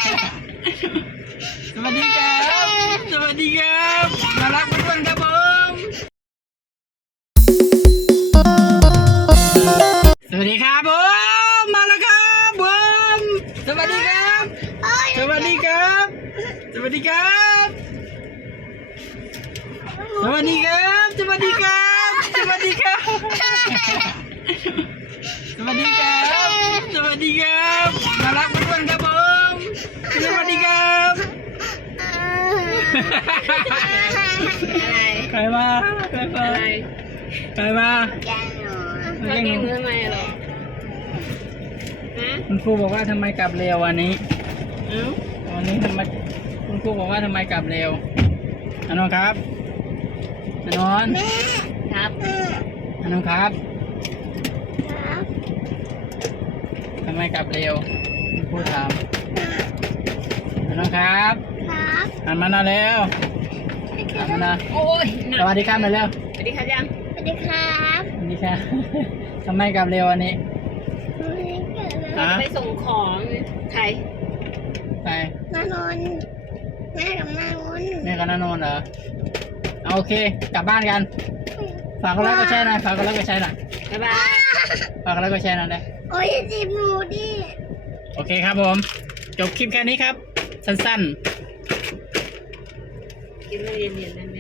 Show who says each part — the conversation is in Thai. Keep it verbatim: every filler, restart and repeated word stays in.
Speaker 1: สวัสดีครับสวัสดีครับมารักเพื่อนๆครับผมสวัสดีครับผมมาแล้วครับผมสวัสดีครับสวัสดีครับสวัสดีครับสวัสดีครับสวัสดีครับสวัสดีครับสวัสดีครับสวัสดีครับมารักเพื่อนๆครับผมสวัสดีครับใครมาใครมาใครมาแกล้งหนูทำไมหรอคุณครูบอกว่าทำไมกลับเร็ววันนี้วันนี้ทำไมคุณครูบอกว่าทำไมกลับเร็วอนนท์ครับอนนท์ครับอนนท์ครับทำไมกลับเร็วคุณครูถามอนนท์ครับหันมาหน้าเร็วหันมาหน้าโอ้ยสวัสดีครับหน่อยเร็ว
Speaker 2: สวัสดีครับยังสวัสดีครับ
Speaker 1: สวัสดีครับทำไมกลับเร็ววันนี้
Speaker 2: ไปส่งของใคร
Speaker 1: ไป
Speaker 2: นานนท์แม่กับนานนท์
Speaker 1: แม่กับนานนท์เหรอโอเคกลับบ้านกันฝากกดไลค์กดแชร์หน่อยฝากกดไลค์กดแชร์หน่อย
Speaker 2: บ๊ายบาย
Speaker 1: ฝากกดไลค์กดแชร์หน่อยได้
Speaker 2: โอ้ยจีบหนูดิ
Speaker 1: โอเคครับผมจบคลิปแค่นี้ครับสั้นๆ
Speaker 2: กินเย็นๆนั่น